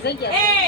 જગ્યા.